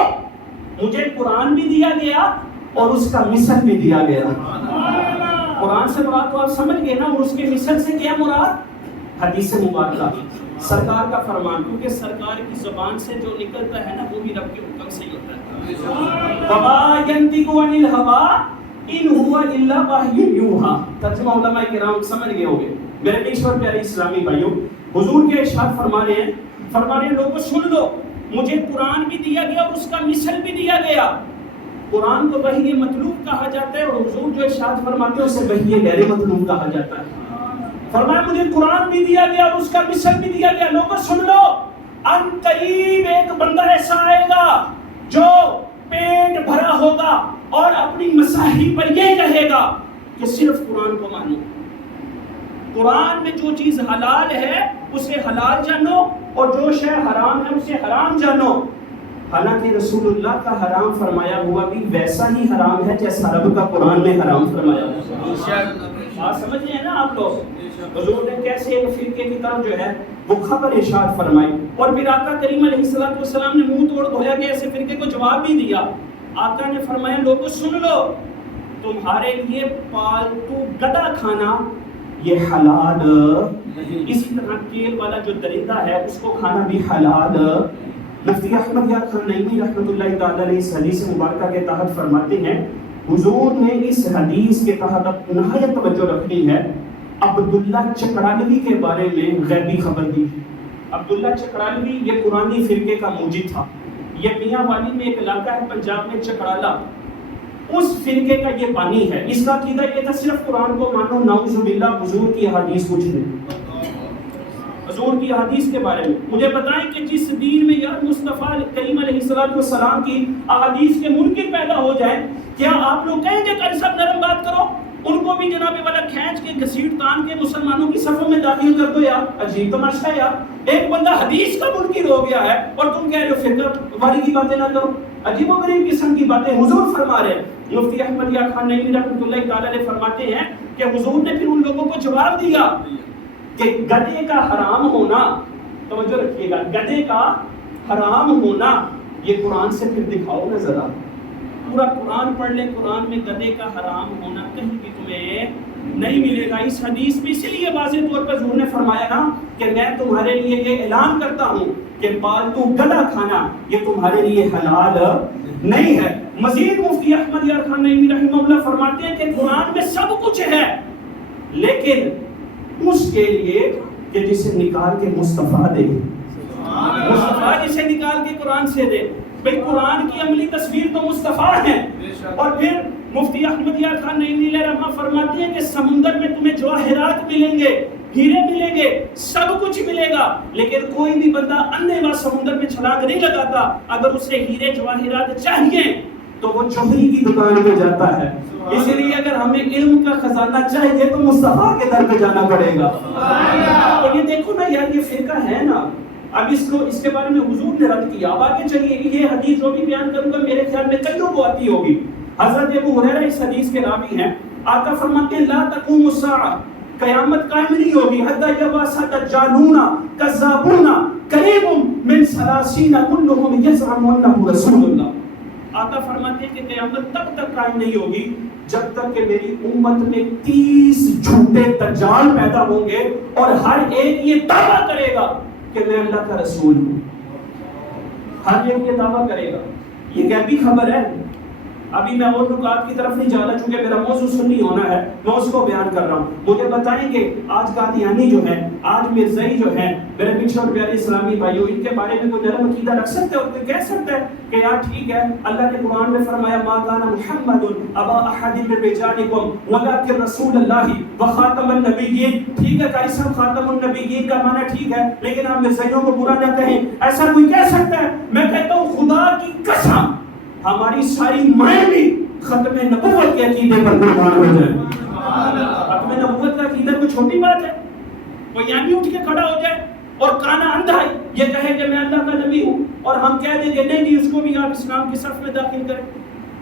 مجھے قرآن بھی دیا گیا اور اس کا مثل بھی دیا گیا۔ قرآن سے مراد تو آپ سمجھ گئے نا، اور اس کے مثل سے کیا مراد؟ حدیث مبارکہ، سرکار کا فرمان، کیونکہ سرکار کی زبان سے جو نکلتا ہے نا وہ بھی رب کے حکم سے ہی ہوتا ہے۔ وَمَا يَنطِقُ عَنِ الْهَوَىٰ إِنْ هُوَ إِلَّا وَحْيٌ يُوحَىٰ۔ ترجمہ علماء کرام سمجھ گئے ہوں گے۔ میرے ایشور پیارے اسلامی بھائیوں، حضور کے ارشاد فرما رہے ہیں لوگوں سن لو، مجھے قرآن بھی دیا گیا اور اس کا مثل بھی دیا گیا۔ قرآن کو وحی مطلوب کہا جاتا ہے، اور حضور جو ارشاد فرماتے ہیں اسے وحی غیر مطلوب کہا جاتا ہے۔ فرمایا مجھے قرآن بھی دیا گیا اور اس کا مثل بھی دیا گیا۔ لوگوں سن لو، ان قریب ایک بندہ ایسا آئے گا جو پیٹ بھرا ہوگا اور اپنی مصاحف پر یہ کہے گا کہ صرف قرآن کو مانو، قرآن میں جو چیز حلال ہے اسے حلال جانو اور جو شے حرام ہے اسے حرام جانو۔ حالانکہ رسول اللہ کا حرام فرمایا ہوا بھی ویسا ہی حرام ہے جیسا رب کا قرآن میں حرام فرمایا ہوا۔ بات سمجھ رہے ہیں نا آپ لوگ؟ حضور نے کیسے ایک فرقے کی طرف جو ہے وہ خبر ارشاد فرمائی، اور پھر آقا کریم علیہ السلام نے منہ توڑ دھویا کہ ایسے فرقے کو جواب بھی دیا۔ آقا نے فرمایا لوگوں سن لو، تمہارے لیے پالتو گدھا کھانا یہ حلال، اسی طرح کیل والا جو درندہ ہے اس کو کھانا بھی حلال۔ مفتی احمد یار خان نعیمی رحمۃ اللہ تعالی علیہ اس حدیث مبارکہ کے تحت فرماتے ہیں، حضور نے اس حدیث کے تحت نہایت توجہ رکھنی ہے، عبداللہ چکڑالوی کے بارے میں غیبی خبر دی۔ عبداللہ چکڑالوی یہ قرآنی فرقے کا موجد تھا، یہ میاں والی میں ایک علاقہ ہے پنجاب میں چکڑالہ، اس فرقے کا یہ بانی ہے۔ اس کا عقیدہ یہ تھا صرف قرآن کو مانو، نعوذ باللہ حضور کی حدیث کچھ نہیں۔ حضور کی حدیث کے بارے میں مجھے بتائیں کہ جس دین میں یار مصطفیٰ کریم علیہ السلام کی احادیث کے منکر پیدا ہو جائیں، کیا آپ لوگ کہیں گے کہ سب نرم بات کرو، ان کو بھی جناب والا کھینچ کے گھسیٹ تان کے مسلمانوں کی صفوں میں داخل کر دو؟ یار عجیب تماشا ہے یار، ایک بندہ حدیث کا منکر ہو گیا ہے اور تم کہہ رہے ہو فرقہ والی کی باتیں نہ کرو۔ عجیب و غریب قسم کی باتیں حضور فرما رہے ہیں۔ مفتی احمد یار خان نعیمی رحمۃ اللہ تعالی علیہ فرماتے ہیں کہ حضور نے پھر ان لوگوں کو جواب دیا کہ گدھے کا حرام ہونا، توجہ رکھیے گا، گدھے کا حرام ہونا یہ قرآن سے پھر دکھاؤ نا ذرا، پورا قرآن پڑھ لیں، قرآن میں گدھے کا حرام ہونا کہیں بھی تمہیں نہیں ملے گا۔ اس حدیث میں اسی لیے واضح طور پر حضور نے فرمایا نا کہ میں تمہارے لیے یہ اعلان کرتا ہوں کہ پالتو گدھا کھانا یہ تمہارے لیے حلال نہیں ہے۔ مزید مفتی احمد یار خان نعیمی رحمہ اللہ فرماتے ہیں کہ قرآن میں سب کچھ ہے، لیکن اس کے لیے کہ جسے نکال کے مصطفیٰ دے، مصطفیٰ جسے نکال کے قرآن سے دے۔ بھئی قرآن کی عملی تصویر تو مصطفیٰ ہے۔ اور پھر مفتی احمد یار خان نعیمی رحمہ فرماتے ہیں کہ سمندر میں تمہیں جواہرات ملیں گے، ہیرے ملیں گے، سب کچھ ملے گا، لیکن کوئی بھی بندہ اندھے وقت سمندر میں چھلانگ نہیں لگاتا۔ اگر اسے ہیرے جواہرات چاہیے تو وہ جوہری کی دکان پہ جاتا ہے۔ اس لیے اگر ہمیں علم کا خزانہ چاہیے تو مصطفیٰ کے در پہ جانا پڑے گا۔ اور یہ دیکھو نا یار، یہ فرقہ ہے نا، اب اس کے بارے میں حضور نے رد کیا۔ اب آگے چلیے، یہ حدیث جو بھی بیان کروں گا میرے خیال میں کئیوں کو آتی ہوگی۔ حضرت ابو ہریرہ اس حدیث کے راوی ہیں، آقا فرماتے ہیں لا تقوم الساعہ، قیامت قائم نہیں ہوگی حتی یبعث دجالون کذابون قریب من 30 کلهم یزعم انه رسول اللہ۔ آقا فرماتے ہیں کہ قیامت تب تک قائم نہیں ہوگی جب تک کہ میری امت میں 30 جھوٹے دجال پیدا ہوں گے اور ہر ایک یہ دعویٰ کرے گا کہ میں اللہ کا رسول ہوں۔ ہر ایک یہ دعویٰ کرے گا، یہ غیبی خبر ہے۔ ابھی میں اور نکات کی طرف نہیں جا رہا چونکہ میرا موضوع سنی ہونا ہے، میں اس کو بیان کر رہا ہوں۔ مجھے بتائیں کہ آج قادیانی جو ہے، آج مرزائی جو ہے، میرے پیچھے اور پیارے اسلامی بھائیوں، ان کے بارے میں کوئی نرم عقیدہ رکھ سکتے اور کوئی کہہ سکتا ہے کہ یار ٹھیک ہے، اللہ نے قرآن میں فرمایا ما کان محمد ابا احد من رجالکم ولکن رسول اللہ وخاتم النبیین۔ ٹھیک ہے قاری صاحب، خاتم النبیین کا معنی ٹھیک ہے، لیکن آپ مرزائیوں کو برا نہ کہیں، ایسا کوئی کہہ سکتا ہے؟ میں کہتا ہوں خدا کی قسم ہماری ساری مائیں بھی ختم نبوت کے عقیدے پر قربان ہو جائے۔ ختم نبوت کا عقیدہ کوئی چھوٹی بات ہے؟ کوئی یہاں بھی اٹھ کے کھڑا ہو جائے اور کانا اندھا یہ کہے کہ میں اللہ کا نبی ہوں، اور ہم کہہ دیں کہ نہیں نہیں اس کو بھی آپ اسلام کی صف میں داخل کریں۔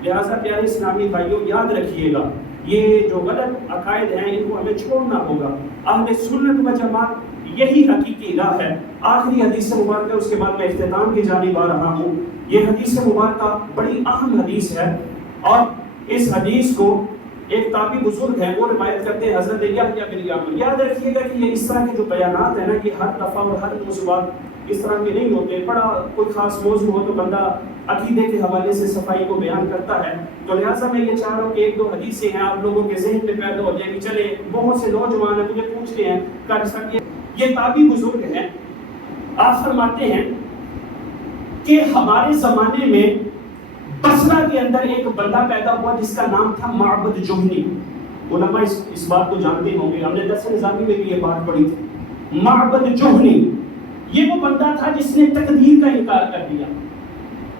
لہٰذا پیارے اسلامی بھائیوں یاد رکھیے گا، یہ جو غلط عقائد ہیں ان کو ہمیں چھوڑنا ہوگا۔ اہل سنت و جماعت یہی حقیقی راہ ہے۔ آخری حدیث مبارکہ، اس کے بعد میں اختتام کی جانب آ رہا ہوں۔ یہ حدیث مبارکہ بڑی اہم حدیث ہے، اور اس حدیث کو ایک تابعی بزرگ ہے وہ روایت کرتے ہیں، حضرت یحییٰ بن یعمر۔ یاد رکھیے گا کہ یہ اس طرح کے جو بیانات ہیں نا، یہ ہر دفعہ اور ہر موضوعات اس طرح کے نہیں ہوتے۔ بڑا کوئی خاص موضوع ہو تو بندہ عقیدے کے حوالے سے صفائی کو بیان کرتا ہے، تو لہٰذا میں یہ چاہ رہا ہوں کہ ایک دو حدیثیں ہیں آپ لوگوں کے ذہن میں پیدا ہو جائیں گی۔ چلے بہت سے نوجوان ہیں مجھے پوچھ رہے ہیں قاری صاحب یہ تابعی بزرگ ہیں، آپ فرماتے ہیں کہ ہمارے زمانے میں بصرہ کے اندر ایک بندہ پیدا ہوا جس کا نام تھا معبد جہنی۔ علماء اس بات کو جانتے ہوں گے، ہم نے درس نظامی میں بھی یہ بات پڑھی تھی۔ معبد جہنی یہ وہ بندہ تھا جس نے تقدیر کا انکار کر دیا۔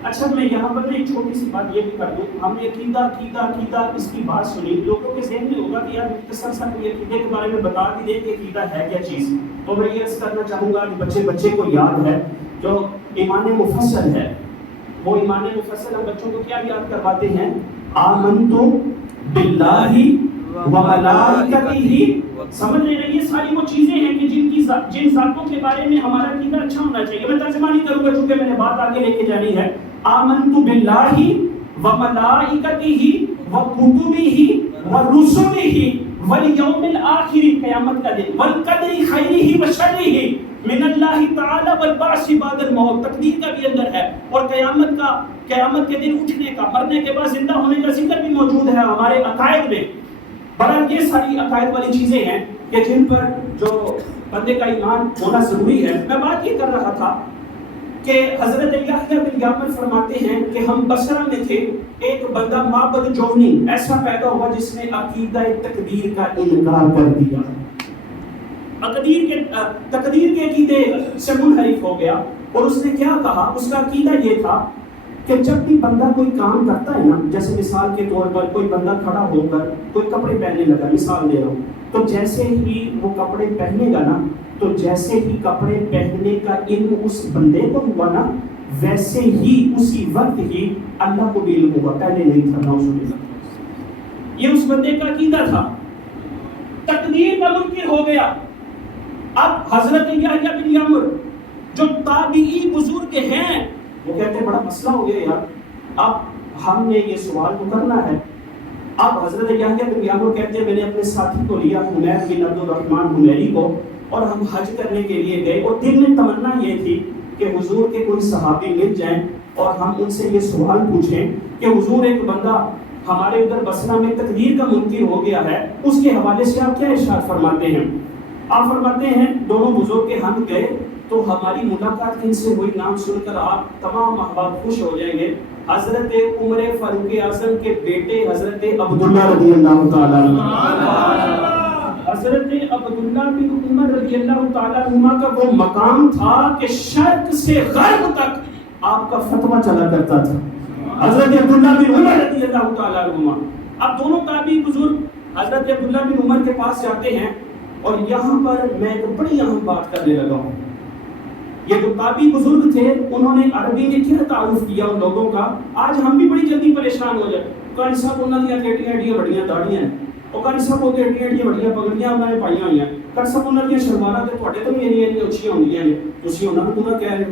اچھا میں یہاں پر ایک چھوٹی سی بات یہ بھی کر دوں، ہم نے عقیدہ اس کی بات سنی، لوگوں کے ذہن میں ہوگا کہ یار مختصر سا کوئی عقیدے کے بارے میں بتا بھی دے کہ عقیدہ ہے کیا چیز، تو میں یہ عرض کرنا چاہوں گا کہ بچے کو یاد ہے جو ایمان مفصل ہے، وہ ایمان مفصل ہم بچوں کو کیا یاد کرواتے ہیں؟ آمنتو باللہ و ملائکتہ۔ سمجھ رہے ہیں یہ ساری وہ چیزیں ہیں کہ جن ذاتوں کے بارے میں ہمارا عقیدہ اچھا ہونا چاہیے۔ میں ترجمہ نہیں کروں گا چونکہ میں نے بات آگے لے کے جانی ہے۔ آمنتو باللہ و ملائکتہ و کتبہ و رسلہ والیوم الآخر، قیامت کا دن، والقدر خیرہ و شرہ من اللہ تعالی والبعث بعد الموت، تقدیر کا بھی اندر ہے، اور قیامت کے دن اٹھنے کا، مرنے کے بعد زندہ ہونے کا ذکر بھی موجود ہے ہمارے عقائد میں۔ بہرحال یہ ساری عقائد والی چیزیں ہیں کہ جن پر جو بندے کا ایمان ہونا ضروری ہے۔ میں بات یہ کر رہا تھا کہ حضرت یحییٰ بن یعمر فرماتے ہیں کہ ہم بصرہ میں تھے، ایک بندہ معبد جہنی ایسا پیدا ہوا جس نے عقیدہ تقدیر کا انکار کر دیا، تقدیر کے عقیدے سے منحرف ہو گیا، اور اس نے کیا کہا؟ اس کا عقیدہ یہ تھا کہ جب بھی بندہ کوئی کام کرتا ہے نا، جیسے مثال کے طور پر کوئی بندہ کھڑا ہو کر کوئی کپڑے پہننے لگا، مثال دے رہا ہوں، تو جیسے ہی وہ کپڑے پہنے گا نا، تو جیسے ہی کپڑے پہننے کا علم اس بندے کو ہوا نا، ویسے ہی اسی وقت ہی اللہ کو بھی علم ہوا، پہلے نہیں تھا نا اس۔ یہ اس بندے کا عقیدہ تھا، تقدیر کا منکر ہو گیا۔ اب حضرت یحییٰ بن یعمر جو تابعی بزرگ ہیں وہ کہتے ہیں بڑا مسئلہ ہو گیا یار، اب ہم نے یہ سوال تو کرنا ہے۔ اب حضرت یحییٰ بن یعمر کہتے ہیں میں نے اپنے ساتھی کو لیا، حمید بن عبد الرحمن حمیری کو، اور ہم حج کرنے کے لیے گئے، اور دل میں تمنا یہ تھی کہ حضور کے کوئی صحابی مل جائیں اور ہم ان سے یہ سوال پوچھیں کہ حضور ایک بندہ ہمارے ادھر بصرہ میں تقدیر کا منکر ہو گیا ہے، اس کے حوالے سے آپ کیا ارشاد فرماتے ہیں؟ آپ فرماتے ہیں دونوں بزرگ کے ہم گئے تو ہماری ملاقات ان سے ہوئی، نام سن کر آپ تمام احباب خوش ہو جائیں گے۔ حضرت عمر فاروق اعظم کے بیٹے حضرت عبداللہ رضی اللہ تعالیٰ عنہ، حضرت عبداللہ بن عمر رضی اللہ تعالیٰ عنہ کا وہ مقام تھا کہ شرق سے غرب تک آپ کا فتویٰ چلا کرتا تھا، حضرت عبداللہ بن عمر رضی اللہ تعالیٰ عنہ۔ اب دونوں تابعی بزرگ حضرت عبداللہ بن عمر کے پاس جاتے ہیں، اور یہاں پر میں ایک بڑی اہم بات کرنے لگا ہوں۔ یہ جو تابعی بزرگ تھے انہوں نے عربی میں کیا تعارف کیا ان لوگوں کا، آج ہم بھی بڑی جلدی پریشان ہو جائے، قاری صاحب انہوں نے کیٹیاں ایڈیاں بڑیاں داڑیاں ہیں، ਉਹ ਕਹਿੰਦੇ ਸਭ ਉਹਦੇ ਏਡੀਆਂ ਵੱਡੀਆਂ ਪਗੜੀਆਂ ਉਹਨਾਂ ਨੇ ਪਾਈਆਂ ਹੋਈਆਂ, ਕਰ ਸਭ ਉਹਨਾਂ ਦੀਆਂ ਸ਼ਲਵਾਰਾਂ ਤੇ ਤੁਹਾਡੇ ਤੋਂ ਵੀ ਇੰਨੀਆਂ ਉੱਚੀਆਂ ਹੁੰਦੀਆਂ ਨੇ, ਤੁਸੀਂ ਉਹਨਾਂ ਨੂੰ ਪੂਰਾ ਕਹਿ ਰਹੇ ਹੋ।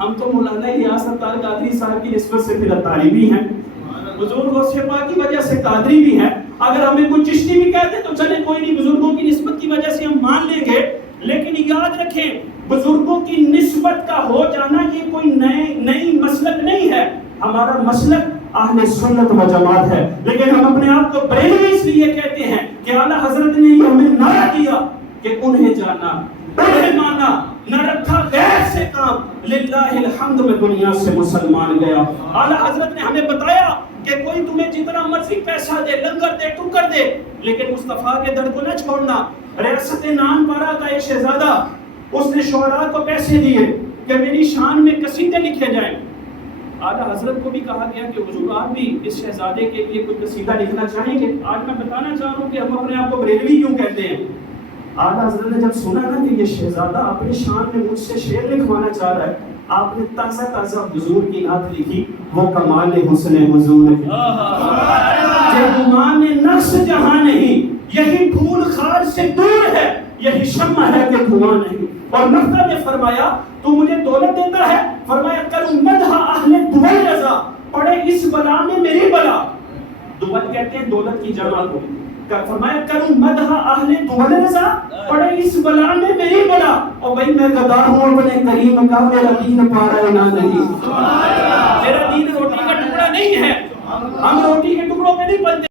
ہم تو مولانا الیاس اتار قادری صاحب کی نسبت سے پھر اتاری بھی ہیں، بزرگوں سے پاک کی وجہ سے قادری بھی ہیں، اگر ہمیں کوئی چشتی بھی کہتے تو چلے کوئی نہیں، بزرگوں کی نسبت کی وجہ سے ہم مان لیں گے، لیکن یاد رکھیں بزرگوں کی نسبت کا ہو جانا یہ کوئی نئی مسلک نہیں ہے، ہمارا مسلک اہل سنت و جماعت ہے، لیکن ہم اپنے آپ کو بریلوی اس لیے کہتے ہیں کہ اعلیٰ حضرت نے یہ ہمیں نعرہ دیا کہ انہیں جانا، انہیں مانا، نہ رکھا غیر سے کام، للہ الحمد میں دنیا سے مسلمان گیا۔ اعلیٰ حضرت نے ہمیں بتایا کہ کوئی تمہیں جتنا مرضی پیسہ دے، لنگر دے، ٹکر دے، لیکن مصطفیٰ کے در کو نہ چھوڑنا۔ ریاست نان پارا کا ایک شہزادہ، اس نے شعراء کو پیسے دیے کہ میری شان میں قصیدے لکھے جائیں۔ اعلیٰ حضرت کو بھی کہا گیا کہ حضور آپ بھی اس شہزادے کے لیے کوئی قصیدہ لکھنا چاہیں گے؟ آج میں بتانا چاہ رہا ہوں کہ ہم اپنے آپ کو بریلوی کیوں کہتے ہیں۔ اعلیٰ حضرت نے جب سنا نا کہ یہ شہزادہ اپنی شان میں مجھ سے شعر لکھوانا چاہ رہا ہے، آپ نے تازہ تازہ حضور کی نعت لکھی، وہ کمال حسن حضور ہے کہ گمان نقص جہاں نہیں، یہی پھول خار سے دور ہے، یہی شمع ہے کہ دھواں نہیں۔ اور مکتب میں فرمایا تو مجھے دولت دیتا ہے، فرمایا کروں مدح اہل دول رضا، پڑے اس بلا میں میری بلا۔ دول کہتے ہیں دولت کی جمع کو، فرمایا کروں مدح اہل دول رضا، پڑے اس بلا میں میری بلا۔ اور بھائی میں گدا ہوں اپنے کریم کا، میرا دین پارا نہ نہیں، میرا دین روٹی کا ٹکڑا نہیں ہے، ہم روٹی کے ٹکڑوں پہ نہیں پلتے۔